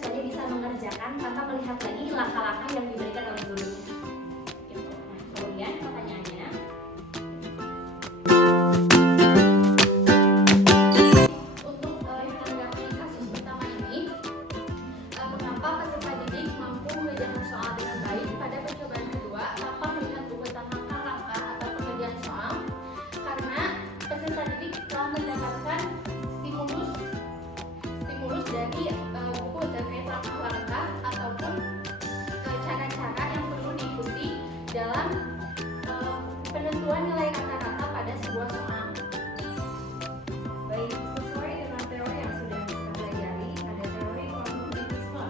siswanya bisa mengerjakan tanpa melihat lagi langkah-langkah yang diberikan oleh gurunya. Gitu. Nah, kemudian pertanyaannya, untuk menanggapi kasus pertama ini, mengapa peserta didik mampu mengerjakan soal dengan baik pada percobaan kedua tanpa melihat urutan langkah-langkah atau pengerjaan soal? Karena peserta didik telah mendapatkan stimulus dari buku terkait langkah-langkah ataupun cara-cara yang perlu diikuti dalam penentuan nilai rata-rata pada sebuah soal. Baik, sesuai dengan teori yang sudah kita pelajari, ada teori kognitivisme,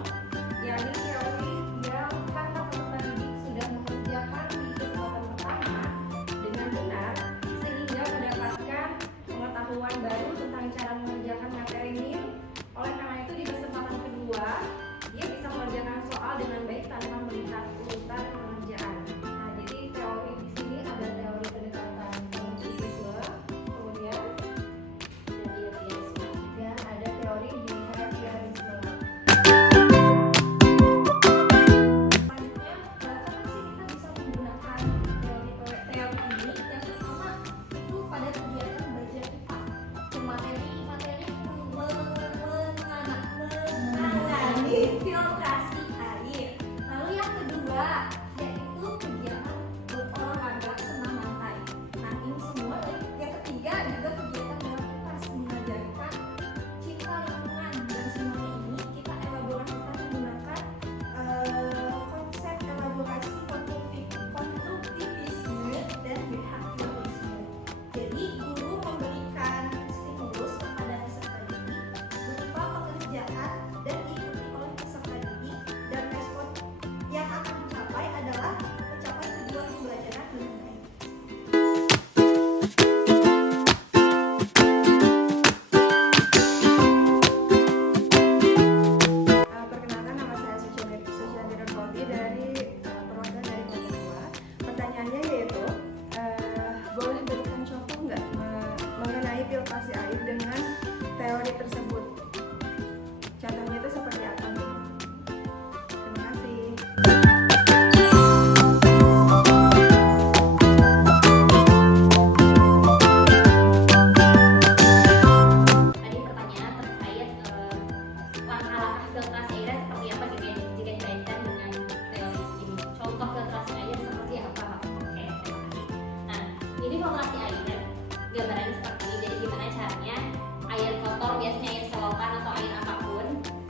yakni teori yang karena peserta didik sudah mengerjakan di kesempatan pertama dengan benar, sehingga mendapatkan pengetahuan baru tentang cara mengerjakan materi NIM. Oleh karena itu, di kesempatan kedua, dia bisa mengerjakan soal dengan baik tanpa melihat urutan pengerjaan. Nah, jadi teori di sini ada teori pendekatan kognitivisme, kemudian dan ada teori behaviorisme. Selanjutnya, kapan sih kita bisa menggunakan teori ini? Yang pertama itu pada kegiatan belajar IPA. Materi menangani filtrasi air. Lalu yang kedua yaitu kegiatan berolahraga senam lantai. Nah, ini semua. Yang ketiga juga kegiatan beraktivitas mengajarkan cipta lingkungan, dan semuanya ini kita elaborasikan menggunakan konsep elaborasi konstruktivisme dan behaviorisme. Jadi guru memberikan stimulus kepada peserta didik berupa pekerjaan dan diikuti oleh peserta didik, dan respon yang akan dicapai adalah mencapai tujuan pembelajaran dengan baik. Perkenalkan, nama saya Sucianti Rokoti dari perwakilan dari kelompok 2. Pertanyaannya yaitu, boleh berikan contoh nggak mengenai filtrasi air dengan teori tersebut? Contohnya itu seperti apa? Terima kasih. tadi pertanyaan terkait langkah-langkah filtrasi air seperti apa gitu ya, jika dikaitkan dengan teori ini. Contoh filtrasi air seperti apa? Oke, terima kasih. Nah, ini filtrasi air gambarannya seperti ini. Jadi gimana caranya air kotor, biasanya air selokan atau air apapun,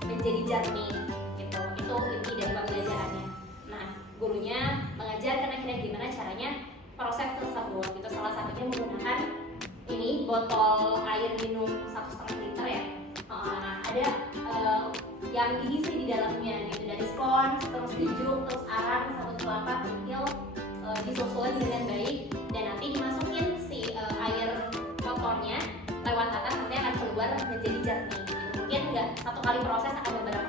menjadi jernih gitu. Itu inti dari pembelajarannya. Nah, gurunya mengajarkan akhirnya gimana caranya proses tersebut gitu. Salah satunya menggunakan ini botol air minum 1,5 liter ya. Nah, ada yang diisi di dalamnya gitu, dari spons, terus dijuk, terus arang, satu kelapa, pentil, disusun dengan baik, dan nanti dimasukin si air kotornya lewat atas, nanti akan keluar menjadi jernih gitu. Mungkin nggak satu kali proses, akan beberapa